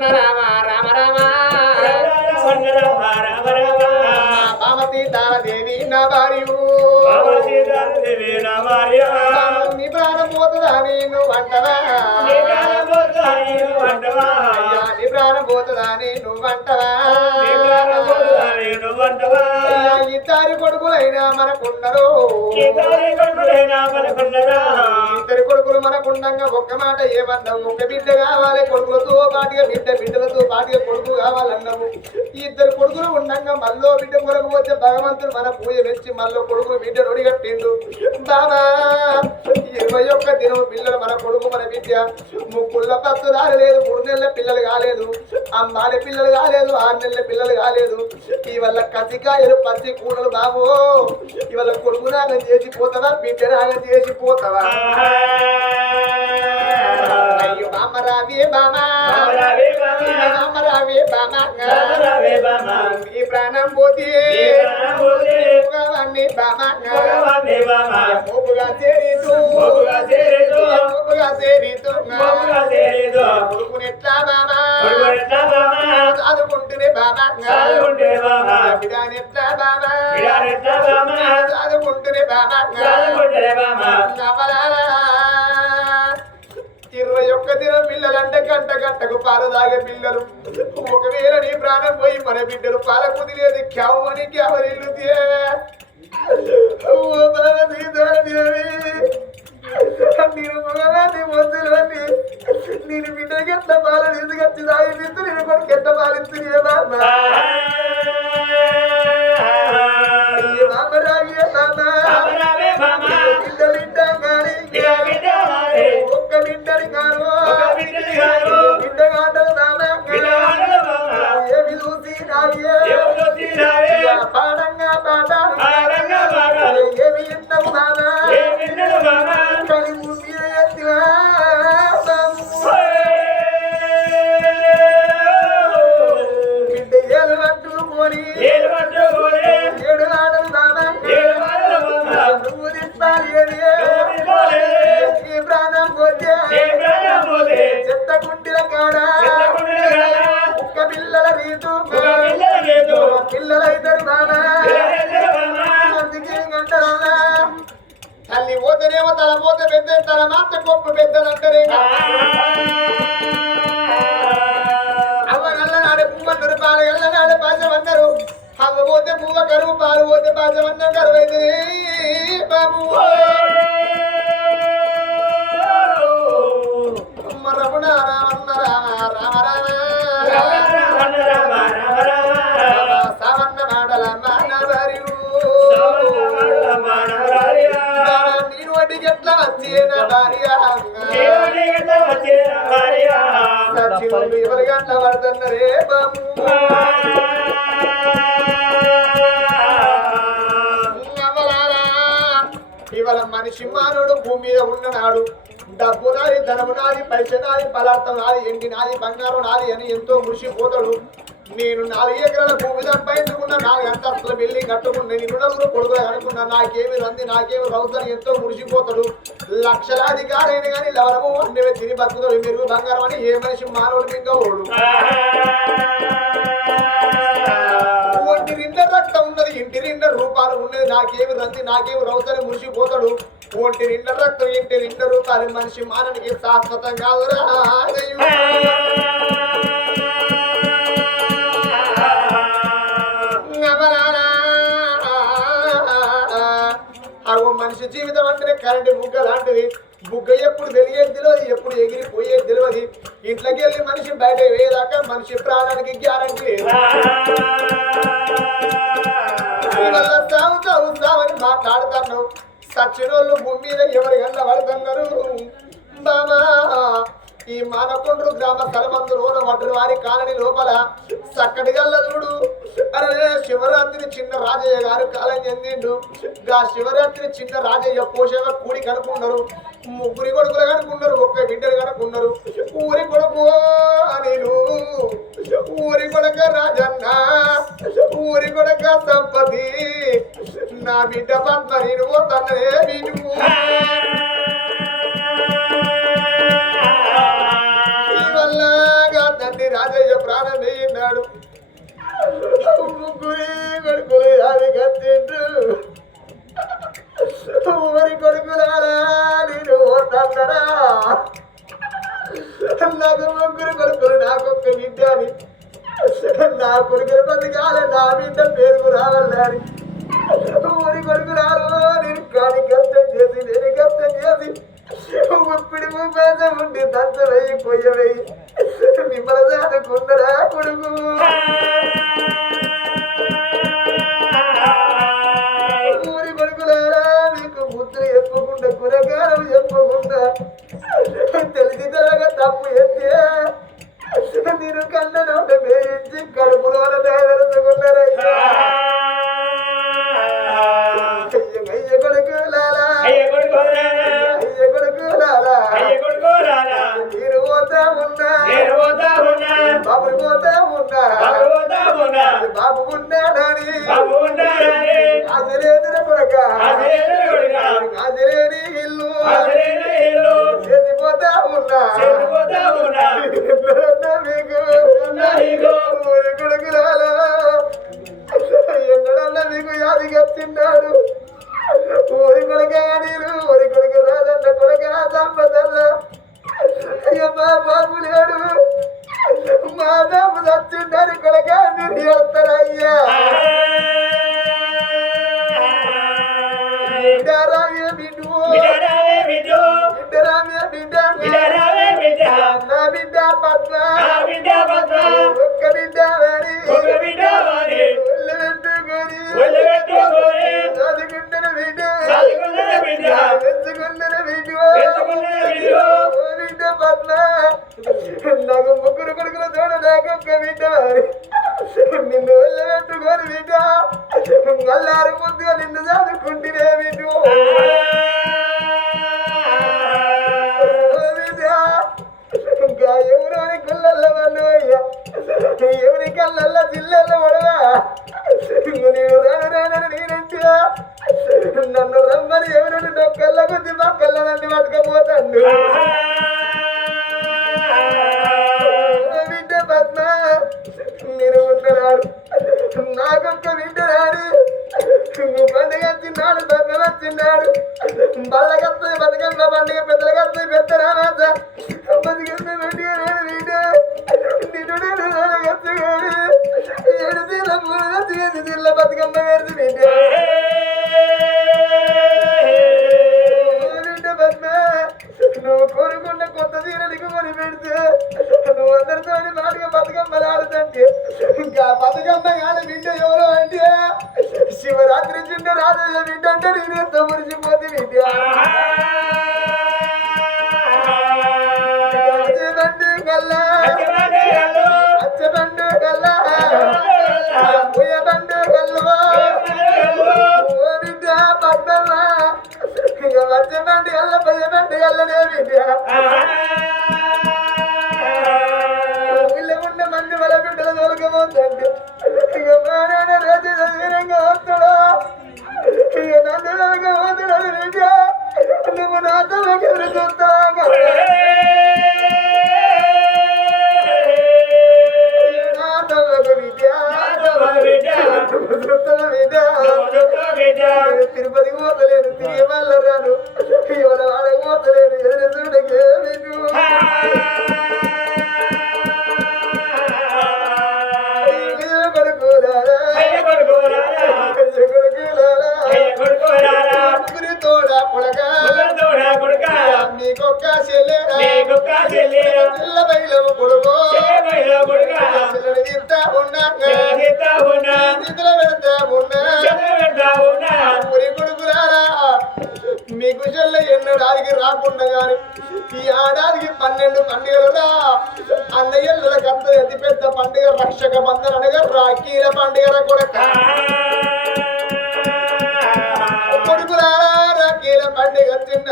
రామ రామ రామ. పామతి దేవి నా భార్యు. నీ ప్రాణం పోతుందా నేను అంటవా అయ్యా నీ ప్రాణం పోతుందా నేను అంటవా అయ్యా ఇద్దరి కొడుకులైనా మనకున్నారు. ఉండగా ఒక్క మాట ఏమన్నావు? ఒక బిడ్డ కావాలి కొడుకులతో పాటుగా బిడ్డ బిడ్డలతో పాటుగా కొడుకు కావాలన్నావు. ఈ ఇద్దరు కొడుకులు ఉండంగా మళ్ళీ బిడ్డ కొరకు వచ్చే భగవంతుడు మన పూజ పెంచి మళ్ళీ కొడుకులు బిడ్డ నొడిగట్టిండు బాబా ఇరవై ఒక్క దినం పిల్లలు మన కొడుకు బిడ్డ ముక్కుళ్ళ పత్తు రాలేదు మూడు నెలల పిల్లలు కాలేదు. అమ్మాడి పిల్లలు కాలేదు ఆరు నెలల పిల్లలు కాలేదు. ఇవల్ల కసికాయలు పచ్చి కూడలు బాబు. ఇవాళ కొడుకు నాగం చేసి పోతావా బిడ్డ నాగం చేసి పోతావా అయ్యో బామ్మ రావే బామ్మ రావే బామ్మ ఈ ప్రాణం పోతే బామ్మ మోపుగా చేరితూ చేరితూ కొడుకునెట్లా బామ్మ చదువుకుంటూనే బామ్మ బిడానెట్లా బామ్మ చదువుకుంటూనే బామ్మ నవలాలా. పిల్లలంటే గంట గంటకు పాలు తాగే పిల్లలు. ఒకవేళ నీ ప్రాణం పోయి మన బిడ్డలు పాల కుదిరేది క్యావు అని క్యావరిల్లు నేను మగవాన్ని వద్దులని నేను బిడ్డకి ఎట్లా పాలు తీసుకొచ్చి తాగిపిస్తూ నేను కొడుకు ఎట్లా అయ్యే బామ్మ రాగే బామ్మ బిడ్డని కాను బిడ్డ కాటలు దానా ఏమి చూసి నాగే గల్లనాడే పాచమన్నారు అవ్వ పోతే పువ్వ కరువు పాలు పోతే పాచమన్నం కరువు అయితే బాబు రమణ రామన్న రామ రామ. రామ సావన్న మాడల మానవరియు నేను వాటికి ఎట్లా వచ్చేన భార్య. సచివులు ఎవరి గంట బాబు. ఇవాళ మనిషి మానవుడు భూమి మీద ఉన్ననాడు. డబ్బు నాది ధనము నాది పైస నాది పదార్థం నాది ఎండి నాది బంగారం నాది అని ఎంతో మురిసిపోతాడు. నేను నాలుగు ఎకరాల భూమి సంపాదించుకున్న నాలుగు అంతస్తుల బిల్డింగ్ కట్టుకున్న నేను నలుగురు కొడుకులు అనుకున్నా. నాకేమి రంది నాకేమి రౌతని ఎంతో మురిసిపోతాడు. లక్షలాధికారైన కానీ లవరము అన్ని తిని బతుకుతాడు. మెరుగు బంగారం అని ఏ మనిషి మానవుడు ఇంకా ఓడు. ఒంటి నిండా రక్తం ఉన్నది ఇంటి నిండా రూపాలు ఉన్నది. నాకేమి రంది నాకేమి రౌతని మురిసిపోతాడు. ఒంటి నిండా రక్తం ఇంటి నిండా రూపాలు. మనిషి మాననికి శాశ్వతం కాదురా. మనిషి జీవితం అంటేనే కరెంటు బుగ్గ లాంటిది. బుగ్గ ఎప్పుడు వెలిగేది తెలియదు ఎప్పుడు ఎగిరిపోయేది తెలియదు. ఇంట్లోకి వెళ్ళి మనిషి బయట వేయదాకా మనిషి ప్రాణానికి గ్యారంటీ లేదు. వల్ల సాగు సాగు సావని మాట్లాడుతున్నావు సచ్చినోళ్ళు భూమి మీద ఎవరి పడుతున్నారు? బామా ఈ మానకొండ్రు గ్రామ స్థలమందులోన వడ్రు వారి కాలనీ లోపల చక్కటిగా చూడు. అరే శివరాత్రి చిన్న రాజయ్య గారు కాలం చెందిండు. గా శివరాత్రి చిన్న రాజయ్య పోషక కూడి కనుక్కున్నారు. ముగ్గురి కొడుకులు కనుక్కున్నారు ఒక్క బిడ్డలు కనుక్కున్నారు. ఊరి కొడుకు నేను ఊరి కొడక రాజన్న ఊరి కొడక సంపతి. నా బిడ్డ పద్మ నేను పోతానే తండ్రి ముగ్గురే కొడుకులు అది కత్తిండు. ఊరి కొడుకులారా నేను ఓటందరా. నాకు ముగ్గురు కొడుకులు నాకొక్క నిద్ద అని. నా కొడుకుల బతికాల నా బిడ్డ పేరుకు రావాలని. ఊరి కొడుకు రాలో నేను కాని కష్టం చేసి నేను కష్టం చేసి ఇప్పుడు పేద ఉండి దంచ వేయి కొయ్య కొడుకు అన్నా నాకు ముగ్గురు కొడుకుల చూడ నాకు ఒక్క బిడ్డ. నిన్ను వెళ్ళబెట్టుకొని బిడ్డ. అల్లారు ముద్దుగా నిన్ను చదువుకుంటేనే బిడ్డు నాడు బెర్రెలు వచ్చిన్నాడు బళ్ళగత్తది బతుకమ్మ పండుగ పెద్దలగత్తది పెద్ద రామాచ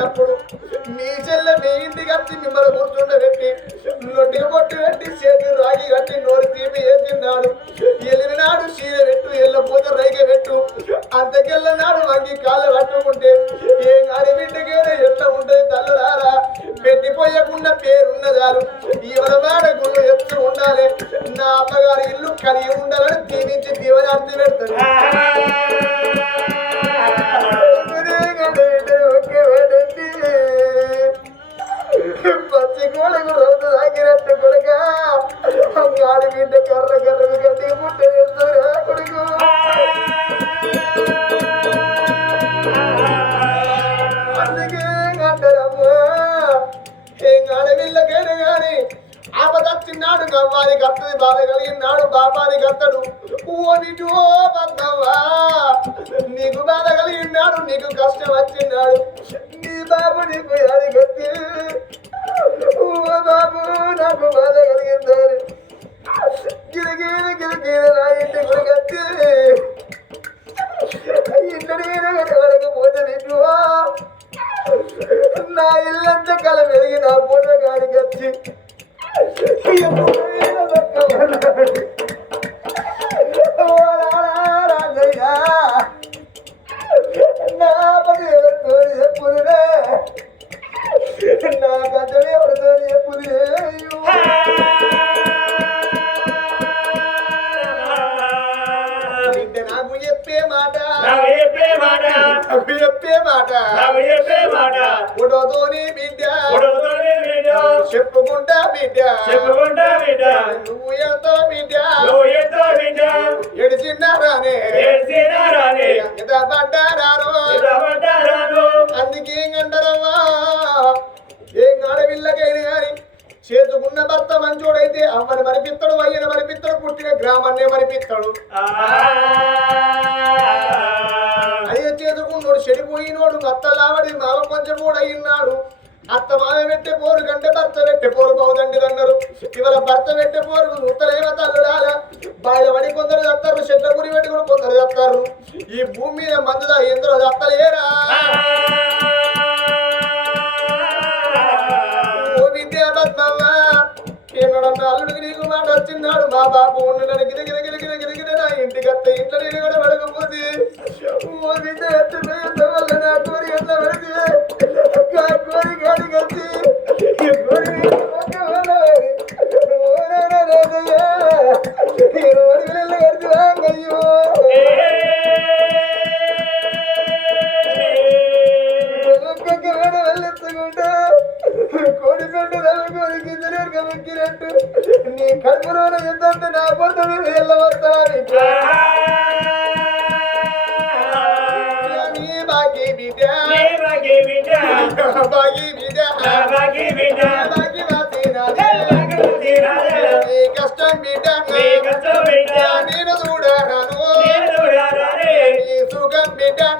అప్పుడు మీ చెల్లె మీ ఇంటి కట్టి మిమ్మల్ని కూర్చుండబెట్టి నొట్టి కొట్టి పెట్టి చేతి రాగి కట్టి నోరు తీపి వేసినాడు వెళ్ళినాడు చీర పెట్టు ఎల్లపోత రైగ పెట్టు. అంతకెళ్ళనాడు వంగి కాళ్ళు కట్టుకుంటే ఏం నాడి బిడ్డకేదో ఎట్లా ఉంటుంది తల్లులారా పెట్టిపోయకుండా పేరున్నదారు ఎవరవాడ గుళ్ళు ఎత్తు ఉండాలి. నా అమ్మగారి ఇల్లు కలిగి ఉండాలని దీవించి దీవనార్థి పెడతాడు గాడి కర్ర కర్రకు గడ్డి పుట్ట కొడుకు. అందుకే అంటారమ్మా ఏం అడవిల్లకైనా గాని ఆపదచ్చిన్నాడు గవ్వానికి అత్తది బాధ కలిగినాడు బాబానికి అత్తడు. ఓ నిటో బద్దవ్వా నీకు బాధ కలిగినాడు నీకు కష్టం వచ్చినాడు. నీ బాబు నీకు అది గతి ఓ బాబు నాకు బాధ కలిగిందని. గిరిగిరి గిరిగిరి నా ఇంటి గురిగత్తి ఇంటి పోతే నీకువా నా ఇల్లంతా కల పెరిగి నా పూట గాడికి వచ్చి ఓ భర్త మంచోడైతే అవ్వని మరిపిస్తాడు అయ్యని మరిపిస్తాడు పుట్టిన గ్రామాన్నే మరిపిస్తాడు అయ్య చేసుకున్నాడు చెడిపోయినోడు అత్త లావడి మావ కొంచెం కూడా అయినాడు అత్త మావ పెట్టే పోరు కంటే భర్త పెట్టే పోరు బాగుదండి అన్నారు. ఇవాళ భర్త పెట్టే పోరు ఉత్తరేమ తల్లుడాల బాయిల పడి కొందరు చస్తారు చెట్ల గురి పెట్టుకుని కొందరు చస్తారు ఈ భూమి మీద మందుదా ఎందరో చత్తలేరా ఎన్నడన్న అల్లుడికి నీకు మాట వచ్చిన్నాడు మా బాబు ఉండు గిర గిరి గిరి గిరి గిరి గిరి నా ఇంటికి అత్త ఇంట్లో నేను కూడా పడకపోతే మోదీ విద్య ఎంత వల్ల నా కోరి ఎంత పడితే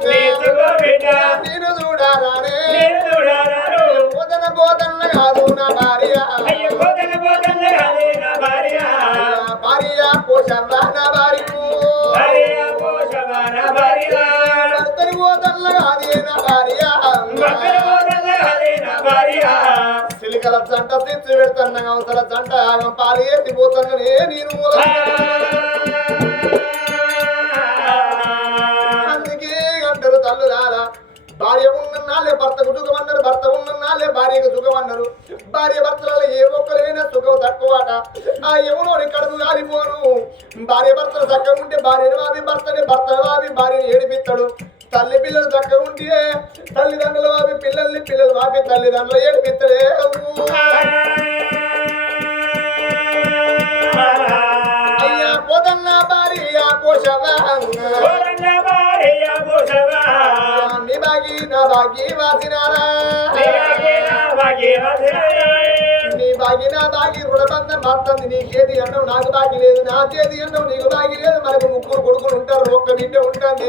సుఖం బిడ్డ నేను చూడరానే పోతన పోతన్న కాదు నా భార్య. భార్య. పోషమ్మ నా భార్య భర్తని పోతన్న కాదే నా భార్య. సిలికల జంట తెచ్చి పెడుతున్న అవతల జంట ఆగం పాలు ఎత్తిపోతున్ననే నేను భార్య లే భర్తకు సుఖం అన్నారు భర్త ఉన్నన్నాళ్ళే భార్యకు సుఖం అన్నారు భార్య భర్తలలో ఏ ఒక్కరైనా సుఖం తక్కువట. ఆ ఎవరోని కడుపు కాలిపోను భార్య భర్తలు చక్కగా ఉంటే భార్యను వాపి భర్తని భర్తను వాపి భార్యను ఏడిపిస్తాడు. తల్లి పిల్లలు చక్కగా ఉంటే తల్లిదండ్రులు వాపి పిల్లల్ని పిల్లలు వాపి తల్లిదండ్రులు ఏడిపిస్తాడే. అయ్యా పోదన్న భార్య పోషవా? భార్య బాగి నా బాగి నీ బాగి నా బాగి రుణబంధం మారుతుంది నీకేది నాకు బాగి లేదు నా చేతి అన్నావు నీకు బాగి లేదు. మనకు ముగ్గురు కొడుకులు ఉంటారు ఒక్క బిడ్డ ఉంటుంది.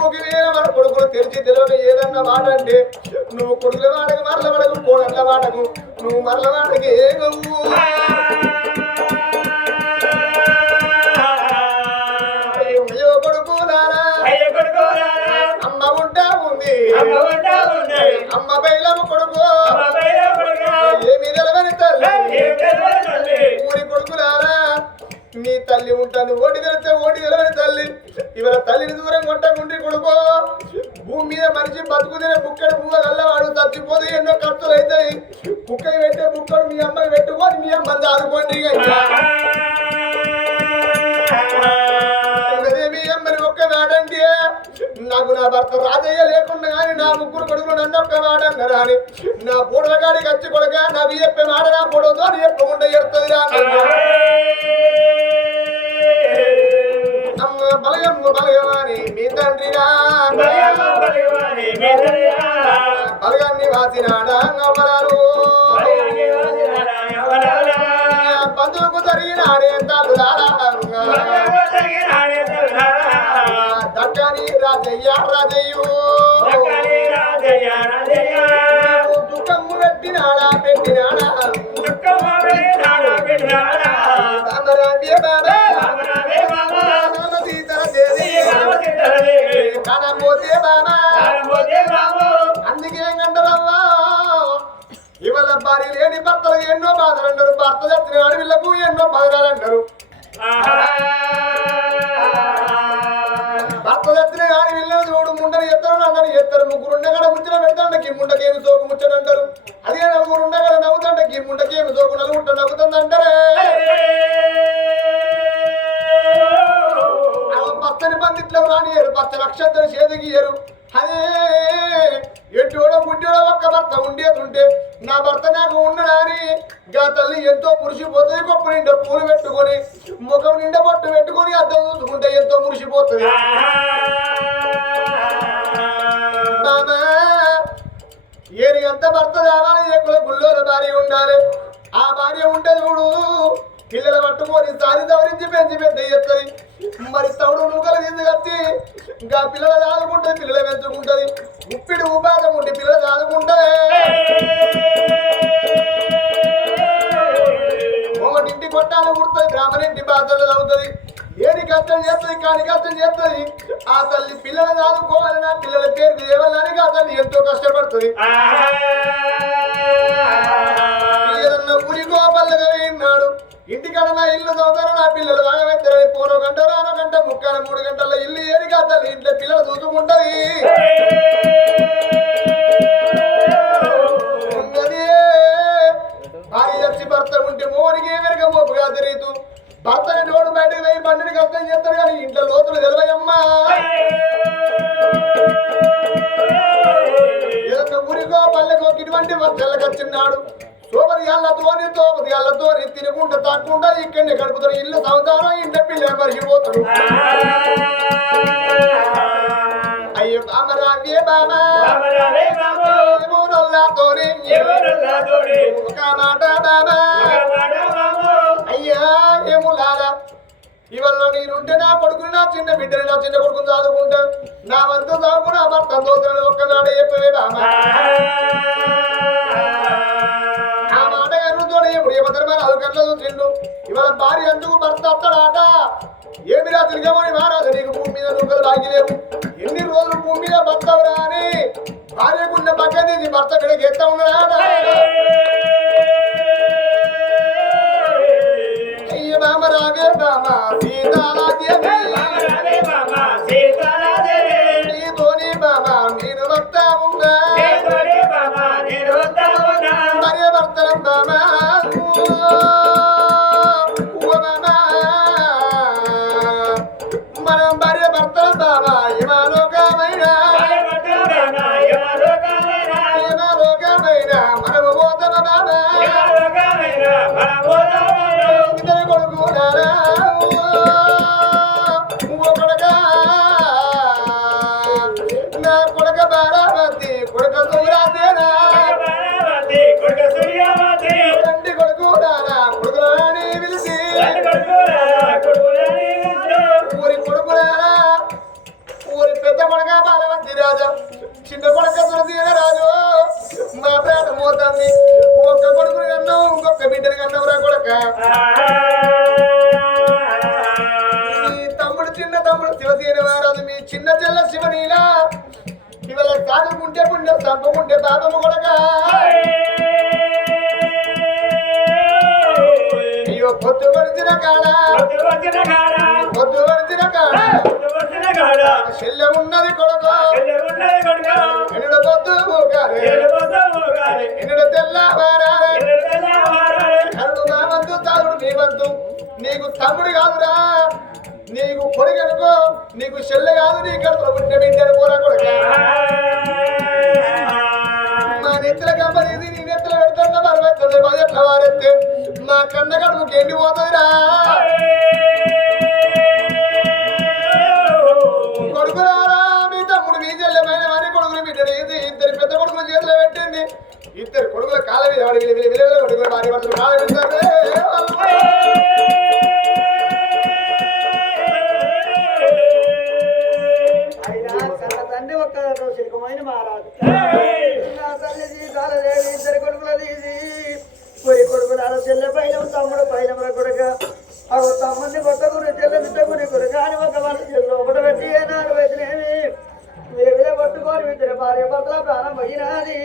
ఒకవేళ మన కొడుకులు తెరిచి తెలియక ఏదన్నా వాడంటే నువ్వు కొడుకుల వాడకు మరల వాడకు కోడళ్ళ వాడకు నువ్వు మరల వాడకి ఏ తల్లి ఉంటాను. ఓటి తెలిస్తే ఓటి తెలియని తల్లి. ఇవాళ తల్లిని దూరం కొట్టకుండి కొడుకో. భూమి మీద మనిషి బతుకుదినే బుక్కడు పువ్వ కల్లవాడు తప్పిపోతే ఎన్నో ఖర్చులు అవుతాయి. కుక్కకి పెట్టే బుక్కడు మీ అమ్మకి పెట్టుకొని మీ అమ్మని ఆదుకోండి నాడండి నాకు నా భర్త రాజయ్య లేకుండా కానీ నా ముగ్గురు కొడుకులు నన్ను ఒక్క మాట రాని నా పూడలగాడికి వచ్చి కొడక నా చెప్పే మాట నా పొడవుతో చెప్పకుండా ఎడుతుంది రా అమ్మ బలగమ్మ బలగమని మీ తండ్రిరా బలగాన్ని వాసినాడా అమ్మలారు బంధువుకు జరిగినాడే తాగుదారా దక్కని రాజయ్య రాజయ్యు. దుఃఖము పెట్టినాడా పెట్టినాడా. రామరావ్య బాబా రామ సీతల దేవి కనపోతే బాబా అందుకే గంటలవ్వా ఇవాళ భార్య లేని భర్తలకు ఎన్నో బాధలు అంటారు భర్త చచ్చిన అడవిలకు ఎన్నో బాధలు అంటారు భర్త చచ్చిన ఆడి చూడు ముండని ఎత్తరు అన్నని ఎత్తరు ముగ్గురు ఉండగల ముచ్చట పెడతాండ కి ముండకేమి సోకు ముచ్చట అంటారు అదే నలుగురు ఉండగా నవ్వుతాండ కి ముండకేమి సోకు నలుగుంట నవ్వుతుంది అంటారే పచ్చని మానేరు రానియరు పచ్చ నక్షత్రం చేదిగియరు. అదే ఎట్టోడో గుడ్డోడో ఒక్క భర్త ఉండేది ఉంటే నా భర్త నాకు ఉండడాని గా తల్లి ఎంతో మురిసిపోతుంది గొప్ప నిండా పూలు పెట్టుకొని ముఖం నిండా బొట్టు పెట్టుకొని అద్దం చూసుకుంటే ఎంతో మురిసిపోతుంది. బాబా ఏరి ఎంత భర్త రావాలి ఎక్కువ గుళ్ళోల భార్య ఉండాలి? ఆ భార్య ఉంటే చూడు పిల్లలు పట్టుకొని సారి సవరించి పెంచి పెద్ద ఎత్తది మరి తవుడు నూకలు తీసుకొచ్చి ఇంకా పిల్లలు దాదుకుంటుంది పిల్లలు పెంచుకుంటది. ఉప్పిడి ఉపాధం ఉండి పిల్లలు దాదుకుంటది ఒకటింటి కొట్టాలు కుడుతుంది బ్రాహ్మణింటి బాధలు అవుతుంది. ఏది కష్టం చేస్తుంది కాని కష్టం చేస్తుంది. ఆ తల్లి పిల్లలు దాదుకోవాలన్నా పిల్లల పేరు దేవాలని ఆ తల్లి ఎంతో కష్టపడుతుంది. ఊరి గోపల్లగా విన్నాడు ఇంటికాడ నా ఇల్లు చదువుతారు నా పిల్లలు బాగా పూర్వ గంట రాను గంట ముక్కల మూడు గంటల ఇల్లు ఏరిగా తల్లి ఇంట్లో పిల్లలు చూసుకుంటది ఉన్నది భార్య చచ్చి భర్త ఉంటే మోనికి వెనక మోపుగా తిరుగుతూ భర్తని నోడు బయటకు పోయి బండిని అర్థం చేస్తారు కానీ ఇంట్లో లోతులు తెలవయమ్మా. ఊరికో పల్లెకో ఇటువంటి మధ్యలోకి సోపది అల్లతోని తోపది అల్లతోని తినకుండా తాకుండా ఇక్కడనే గడుపుతారు. ఇల్లు సంసారం ఇంట పిల్లలు మరిగిపోతారు. అయ్యో బామరావ్యే బామా మూడొల్లాతోని ఒక మాట బాబా. అయ్యా ఏములారా ఇవాళ నేనుంటే నా కొడుకుని నా చిన్న బిడ్డని నా చిన్న కొడుకుని చదువుకుంటా నా వంతు చదువుకు నా భర్త దోతులను ఒక్కనాడే చెప్పవే కట్ల చూసిండు ఇవాళ భార్య అందుకు భర్త అత్తడాట ఏమిరా తిరగమని మహారాజు నీకు భూమి మీద నూకలు బాగిలేవు ఎన్ని రోజులు భూమి మీద బతవరా అని భార్యకున్న పక్కన తీసి భర్త ఇక్కడికి ఎత్తా ఉన్నాడా అయ్య బామ రావే బామ సీతారాధ్యమే నీతోని బామ నేను వస్తా ఉందా రాజా చిన్న కొడక తులసి రాజు. మా ప్రాణం పోతుంది. ఒక్క కొడుకుని కన్నావు ఇంకొక బిడ్డని కన్నావురా కొడక. మీ తమ్ముడు చిన్న తమ్ముడు శివతీర వారాలు మీ చిన్న చెల్ల శివనీల. ఇవాళ సాగుకుంటే పుణ్యం చంపుకుంటే పాపము కొడక. పొద్దు పడిచిన కాడ పొద్దు పడిచిన కాడ చెల్లె ఉన్నది కొడుకు. చెల్లె ఉన్నది కొడుకు. ఎన్నడు పొద్దు ఊగాలి ఎన్నడు తెల్లవారాలి ఎన్నడు తెల్లవారాలి కరుడు నా వంతు తాగుడు నీ వంతు. నీకు తమ్ముడు కాదురా. నీకు కొడుకు అనుకో. నీకు చెల్లె కాదు నీ కడుపులో పుట్టిన బిడ్డను పోరా కొడుక. మా నెత్తుల కంపనీది నీ నెత్తుల పెడుతున్న మరవెత్తుంది వారెత్తే నా కన్న కడుపుకి ఎండి కొడుకురారా మీ తమ్ముడు మీ చెల్లెమైన వారి కొడుకులు బిడ్డడు ఇది ఇద్దరు పెద్ద కొడుకుల చేతిలో పెట్టింది ఇద్దరు కొడుకుల కాల మీద వాడి విలువ విలు కొడుకులు భార్య భర్తలు కాల తమ్ముడు పైన మన కొడుక. అవి తమ్ముడిని కొట్టకుని చెల్లె బిడ్డకుని కొడుక అని ఒక వాళ్ళ చెల్లు ఒకటి పెట్టి నాలుగు పెట్టినేమి విలువిలే కొట్టుకొని ఇద్దరు భార్య పట్ల ప్రారంభమైనది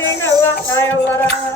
విజయానికని నవ్వా